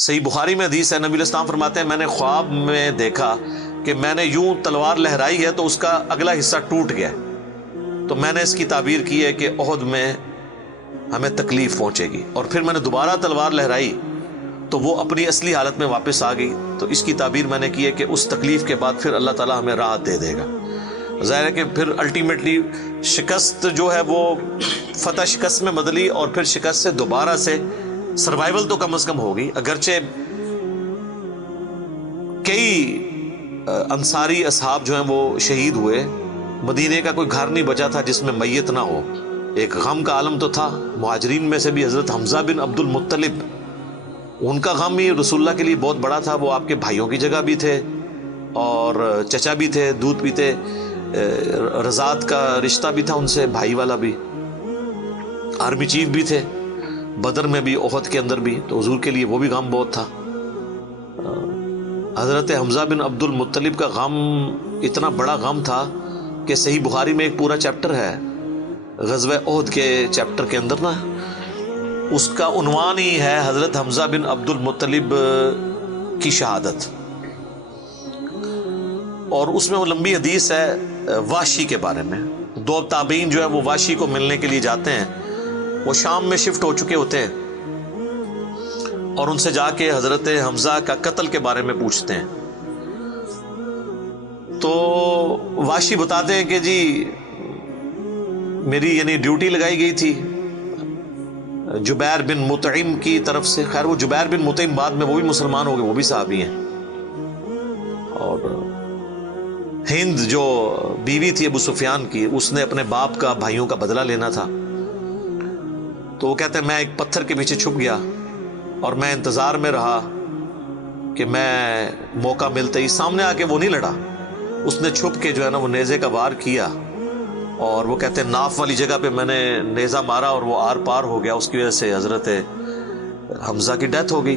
صحیح بخاری میں حدیث ہے، نبی علیہ السلام فرماتے ہیں میں نے خواب میں دیکھا کہ میں نے یوں تلوار لہرائی ہے تو اس کا اگلا حصہ ٹوٹ گیا، تو میں نے اس کی تعبیر کی ہے کہ احد میں ہمیں تکلیف پہنچے گی، اور پھر میں نے دوبارہ تلوار لہرائی تو وہ اپنی اصلی حالت میں واپس آ گئی، تو اس کی تعبیر میں نے کی ہے کہ اس تکلیف کے بعد پھر اللہ تعالیٰ ہمیں راحت دے دے گا۔ ظاہر ہے کہ پھر الٹیمیٹلی شکست جو ہے وہ فتح شکست میں بدلی، اور پھر شکست سے دوبارہ سے سروائیول تو کم از کم ہوگی، اگرچہ کئی انصاری اصحاب جو ہیں وہ شہید ہوئے، مدینے کا کوئی گھر نہیں بچا تھا جس میں میت نہ ہو، ایک غم کا عالم تو تھا۔ مہاجرین میں سے بھی حضرت حمزہ بن عبد المطلب، ان کا غم ہی رسول اللہ کے لیے بہت بڑا تھا، وہ آپ کے بھائیوں کی جگہ بھی تھے اور چچا بھی تھے، دودھ پیتے، رضاعت کا رشتہ بھی تھا ان سے، بھائی والا بھی، آرمی چیف بھی تھے، بدر میں بھی احد کے اندر بھی، تو حضور کے لیے وہ بھی غم بہت تھا۔ حضرت حمزہ بن عبد المطلب کا غم اتنا بڑا غم تھا کہ صحیح بخاری میں ایک پورا چیپٹر ہے غزوہ احد کے چیپٹر کے اندر نا، اس کا عنوان ہی ہے حضرت حمزہ بن عبد المطلب کی شہادت، اور اس میں وہ لمبی حدیث ہے واشی کے بارے میں۔ دو تابعین جو ہے وہ واشی کو ملنے کے لیے جاتے ہیں، وہ شام میں شفٹ ہو چکے ہوتے ہیں، اور ان سے جا کے حضرت حمزہ کا قتل کے بارے میں پوچھتے ہیں، تو واشی بتاتے ہیں کہ جی میری یعنی ڈیوٹی لگائی گئی تھی جبیر بن مطعم کی طرف سے۔ خیر وہ جبیر بن مطعم بعد میں وہ بھی مسلمان ہو گئے، وہ بھی صحابی ہیں، اور ہند جو بیوی تھی ابو سفیان کی، اس نے اپنے باپ کا بھائیوں کا بدلہ لینا تھا، تو وہ کہتے ہیں میں ایک پتھر کے پیچھے چھپ گیا اور میں انتظار میں رہا کہ میں موقع ملتے ہی سامنے آ کے وہ نہیں لڑا، اس نے چھپ کے جو ہے نا وہ نیزے کا وار کیا، اور وہ کہتے ہیں ناف والی جگہ پہ میں نے نیزہ مارا اور وہ آر پار ہو گیا، اس کی وجہ سے حضرت حمزہ کی ڈیتھ ہو گئی۔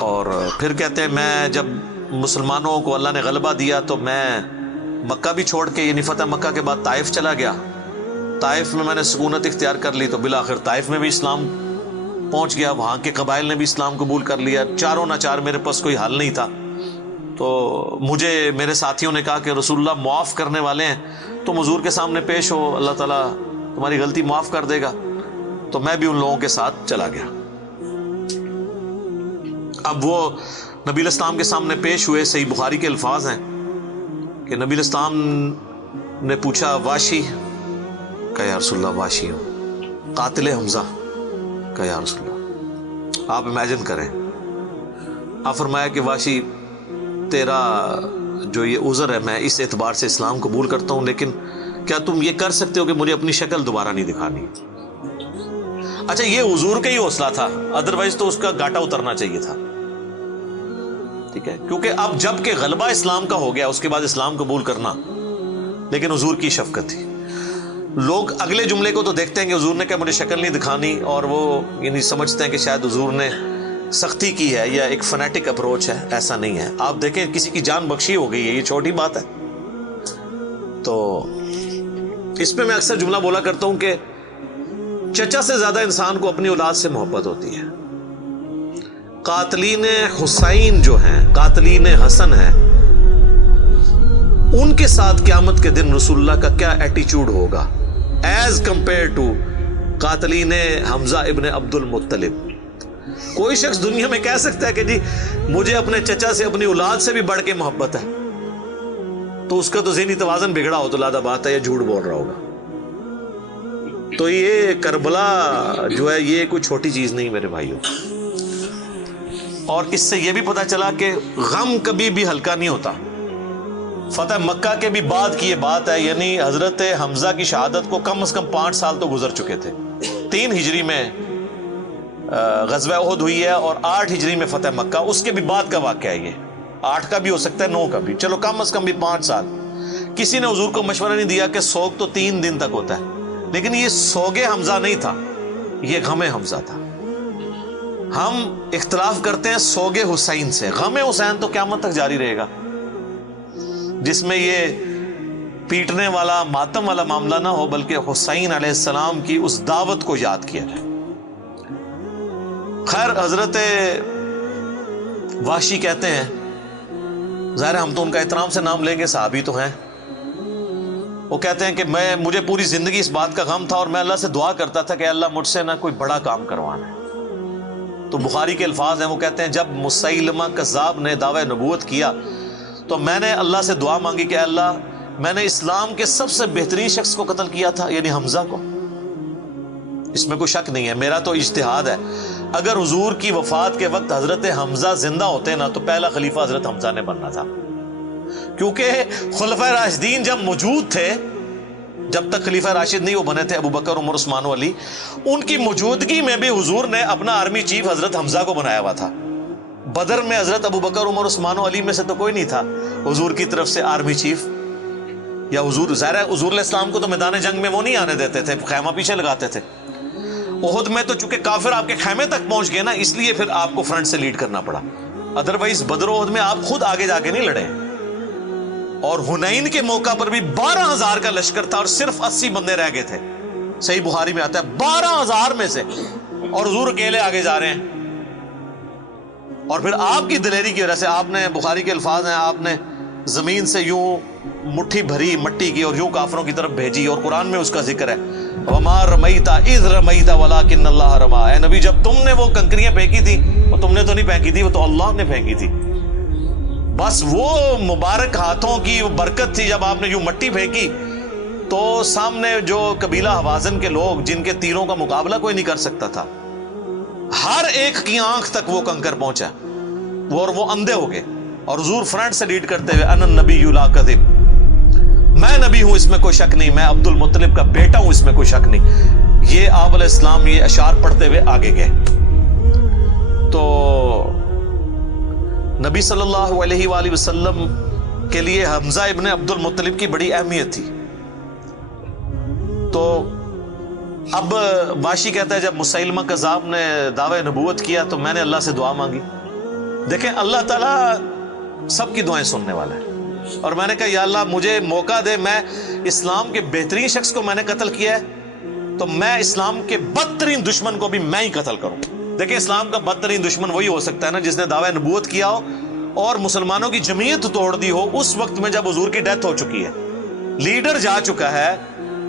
اور پھر کہتے ہیں میں جب مسلمانوں کو اللہ نے غلبہ دیا تو میں مکہ بھی چھوڑ کے، یعنی فتح مکہ کے بعد طائف چلا گیا، طائف میں نے سکونت اختیار کر لی، تو بالآخر طائف میں بھی اسلام پہنچ گیا، وہاں کے قبائل نے بھی اسلام قبول کر لیا، چاروں ناچار میرے پاس کوئی حل نہیں تھا، تو مجھے میرے ساتھیوں نے کہا کہ رسول اللہ معاف کرنے والے ہیں، تم حضور کے سامنے پیش ہو، اللہ تعالیٰ تمہاری غلطی معاف کر دے گا، تو میں بھی ان لوگوں کے ساتھ چلا گیا۔ اب وہ نبی علیہ السلام کے سامنے پیش ہوئے، صحیح بخاری کے الفاظ ہیں کہ نبی علیہ السلام نے پوچھا واشی کا یا رسول اللہ واشی ہوں، قاتل حمزہ کا یا رسول اللہ۔ آپ امیجن کریں، آپ فرمایا کہ واشی تیرا جو یہ عذر ہے میں اس اعتبار سے اسلام قبول کرتا ہوں، لیکن کیا تم یہ کر سکتے ہو کہ مجھے اپنی شکل دوبارہ نہیں دکھانی؟ اچھا یہ حضور کا ہی حوصلہ تھا، ادروائز تو اس کا گاٹا اترنا چاہیے تھا، ٹھیک ہے، کیونکہ اب جب کہ غلبہ اسلام کا ہو گیا اس کے بعد اسلام قبول کرنا، لیکن حضور کی شفقت تھی۔ لوگ اگلے جملے کو تو دیکھتے ہیں کہ حضور نے کہا مجھے شکل نہیں دکھانی، اور وہ یعنی سمجھتے ہیں کہ شاید حضور نے سختی کی ہے یا ایک فنیٹک اپروچ ہے، ایسا نہیں ہے۔ آپ دیکھیں کسی کی جان بخشی ہو گئی ہے، یہ چھوٹی بات ہے۔ تو اس پہ میں اکثر جملہ بولا کرتا ہوں کہ چچا سے زیادہ انسان کو اپنی اولاد سے محبت ہوتی ہے۔ قاتلین حسین جو ہیں، قاتلین حسن ہیں، ان کے ساتھ قیامت کے دن رسول اللہ کا کیا ایٹیچیوڈ ہوگا ایز کمپیئر ٹو قاتلین حمزہ ابن عبد المطلب۔ کوئی شخص دنیا میں کہہ سکتا ہے کہ جی مجھے اپنے چچا سے اپنی اولاد سے بھی بڑھ کے محبت ہے، تو اس کا تو ذہنی توازن بگڑا ہو تو لادہ بات ہے، یہ جھوٹ بول رہا ہوگا۔ تو یہ کربلا جو ہے یہ کوئی چھوٹی چیز نہیں میرے بھائیوں، اور اس سے یہ بھی پتہ چلا کہ غم کبھی بھی ہلکا نہیں ہوتا۔ فتح مکہ کے بھی بعد کی یہ بات ہے، یعنی حضرت حمزہ کی شہادت کو کم از کم 5 سال تو گزر چکے تھے۔ 3 ہجری میں غزوہ احد ہوئی ہے اور 8 ہجری میں فتح مکہ، اس کے بھی بعد کا واقعہ ہے یہ، 8 کا بھی ہو سکتا ہے 9 کا بھی، چلو کم از کم بھی 5 سال۔ کسی نے حضور کو مشورہ نہیں دیا کہ سوگ تو 3 دن تک ہوتا ہے، لیکن یہ سوگ حمزہ نہیں تھا، یہ غم حمزہ تھا۔ ہم اختلاف کرتے ہیں سوگ حسین سے، غم حسین تو قیامت تک جاری رہے گا، جس میں یہ پیٹنے والا ماتم والا معاملہ نہ ہو، بلکہ حسین علیہ السلام کی اس دعوت کو یاد کیا جائے۔ خیر حضرت وحشی کہتے ہیں، ظاہر ہم تو ان کا احترام سے نام لیں گے، صحابی تو ہیں، وہ کہتے ہیں کہ مجھے پوری زندگی اس بات کا غم تھا اور میں اللہ سے دعا کرتا تھا کہ اللہ مجھ سے نہ کوئی بڑا کام کروانا ہے۔ تو بخاری کے الفاظ ہیں، وہ کہتے ہیں جب مسیلمہ کذاب نے دعوی نبوت کیا تو میں نے اللہ سے دعا مانگی کہ اللہ میں نے اسلام کے سب سے بہترین شخص کو قتل کیا تھا، یعنی حمزہ کو، اس میں کوئی شک نہیں ہے، میرا تو اجتہاد ہے، اگر حضور کی وفات کے وقت حضرت حمزہ زندہ ہوتے نا تو پہلا خلیفہ حضرت حمزہ نے بننا تھا، کیونکہ خلفائے راشدین جب موجود تھے، جب تک خلیفہ راشد نہیں وہ بنے تھے ابو بکر، عمر، عثمان و علی، ان کی موجودگی میں بھی حضور نے اپنا آرمی چیف حضرت حمزہ کو بنایا ہوا تھا۔ بدر میں حضرت ابو بکر، عمر، عثمان و علی میں سے تو کوئی نہیں تھا حضور کی طرف سے آرمی چیف، یا حضور ظاہر ہے حضور علیہ السلام کو تو میدان جنگ میں وہ نہیں آنے دیتے تھے، خیمہ پیچھے لگاتے تھے۔ احد میں تو چونکہ کافر آپ کے خیمے تک پہنچ گئے نا، اس لیے پھر آپ کو فرنٹ سے لیڈ کرنا پڑا، ادروائز بدر و احد میں آپ خود آگے جا کے نہیں لڑے۔ اور حنین کے موقع پر بھی 12,000 کا لشکر تھا اور صرف 80 بندے رہ گئے تھے، صحیح بخاری میں آتا ہے 12,000 میں سے، اور حضور اکیلے آگے جا رہے ہیں۔ اور پھر آپ کی دلیری کی وجہ سے آپ نے، بخاری کے الفاظ ہیں، آپ نے زمین سے یوں مٹھی بھری مٹی کی اور یوں کافروں کی طرف بھیجی، اور قرآن میں اس کا ذکر ہے وَمَا رَمَيْتَ إِذْ رَمَيْتَ وَلَكِنَّ اللَّهَ رَمَىٰ، اے نبی جب تم نے وہ کنکریاں پھینکی تھی وہ تم نے تو نہیں پھینکی تھی، وہ تو اللہ نے پھینکی تھی، بس وہ مبارک ہاتھوں کی برکت تھی۔ جب آپ نے یوں مٹی پھینکی تو سامنے جو قبیلہ حوازن کے لوگ جن کے تیروں کا مقابلہ کوئی نہیں کر سکتا تھا، ہر ایک کی آنکھ تک وہ کنکر پہنچا، وہ اندھے ہو گئے، اور حضور فرنٹ سے لیڈ کرتے ہوئے انا النبی لا کذب، میں نبی ہوں اس میں کوئی شک نہیں، میں عبد المطلب کا بیٹا ہوں اس میں کوئی شک نہیں، یہ آپ علیہ السلام یہ اشعار پڑھتے ہوئے آگے گئے۔ تو نبی صلی اللہ علیہ وآلہ وسلم کے لیے حمزہ ابن عبد المطلب کی بڑی اہمیت تھی۔ تو اب واشی کہتا ہے جب مسیلمہ کذاب نے دعوی نبوت کیا تو میں نے اللہ سے دعا مانگی۔ دیکھیں اللہ تعالیٰ سب کی دعائیں سننے والا ہے، اور میں نے کہا یا اللہ مجھے موقع دے، میں اسلام کے بہترین شخص کو میں نے قتل کیا ہے تو میں اسلام کے بدترین دشمن کو بھی میں ہی قتل کروں۔ دیکھیں اسلام کا بدترین دشمن وہی ہو سکتا ہے نا جس نے دعوی نبوت کیا ہو اور مسلمانوں کی جمعیت توڑ دی ہو اس وقت میں جب حضور کی ڈیتھ ہو چکی ہے، لیڈر جا چکا ہے،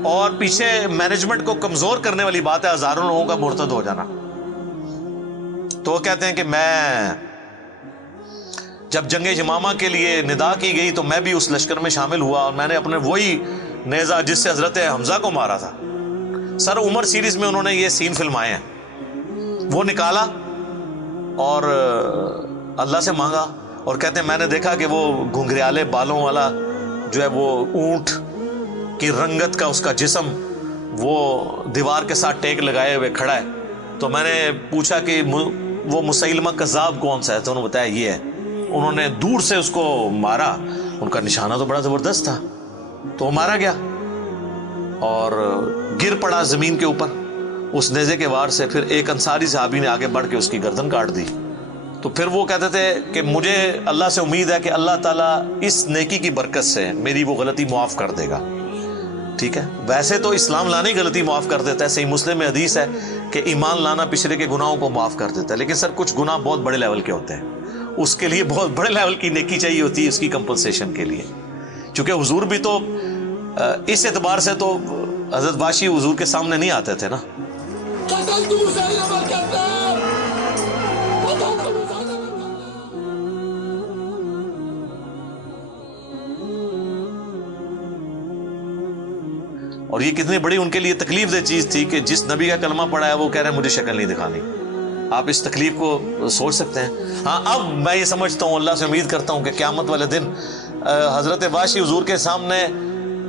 اور پیچھے مینجمنٹ کو کمزور کرنے والی بات ہے ہزاروں لوگوں کا مرتد ہو جانا۔ تو وہ کہتے ہیں کہ میں جب جنگ یمامہ کے لیے ندا کی گئی تو میں بھی اس لشکر میں شامل ہوا، اور میں نے اپنے وہی نیزہ جس سے حضرت حمزہ کو مارا تھا، سر عمر سیریز میں انہوں نے یہ سین فلمائے ہیں، وہ نکالا اور اللہ سے مانگا، اور کہتے ہیں میں نے دیکھا کہ وہ گھنگریالے بالوں والا جو ہے وہ اونٹ کی رنگت کا اس کا جسم وہ دیوار کے ساتھ ٹیک لگائے ہوئے کھڑا ہے۔ تو میں نے پوچھا کہ وہ مسیلمہ کذاب کون سا ہے، تو انہوں نے بتایا یہ ہے۔ انہوں نے دور سے اس کو مارا، ان کا نشانہ تو بڑا زبردست تھا، تو وہ مارا گیا اور گر پڑا زمین کے اوپر اس نیزے کے وار سے۔ پھر ایک انصاری صحابی نے آگے بڑھ کے اس کی گردن کاٹ دی۔ تو پھر وہ کہتے تھے کہ مجھے اللہ سے امید ہے کہ اللہ تعالیٰ اس نیکی کی برکت سے میری وہ غلطی معاف کر دے گا۔ ٹھیک ہے، ویسے تو اسلام لانا ہی غلطی معاف کر دیتا ہے، صحیح مسلم میں حدیث ہے کہ ایمان لانا پچھلے کے گناہوں کو معاف کر دیتا ہے، لیکن سر کچھ گناہ بہت بڑے لیول کے ہوتے ہیں، اس کے لیے بہت بڑے لیول کی نیکی چاہیے ہوتی ہے اس کی کمپنسیشن کے لیے، چونکہ حضور بھی تو اس اعتبار سے تو حضرت واشی حضور کے سامنے نہیں آتے تھے نا۔ اور یہ کتنی بڑی ان کے لیے تکلیف دہ چیز تھی کہ جس نبی کا کلمہ پڑھا ہے وہ کہہ رہے ہیں مجھے شکل نہیں دکھانی۔ آپ اس تکلیف کو سوچ سکتے ہیں۔ ہاں اب میں یہ سمجھتا ہوں، اللہ سے امید کرتا ہوں کہ قیامت والے دن حضرت واشی حضور کے سامنے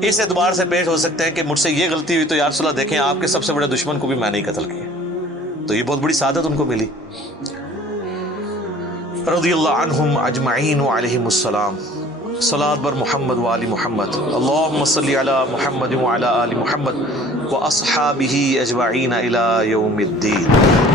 اس اعتبار سے پیش ہو سکتے ہیں کہ مجھ سے یہ غلطی ہوئی تو یا رسول اللہ دیکھیں آپ کے سب سے بڑے دشمن کو بھی میں نہیں قتل کیا، تو یہ بہت بڑی سعادت ان کو ملی۔ رضی اللہ عنہم اجمعین وعلیہم السلام۔ صلاۃ بر محمد وآل محمد، اللہم صلی علی محمد وعلی آل محمد واصحابہ اجمعین الی یوم الدین۔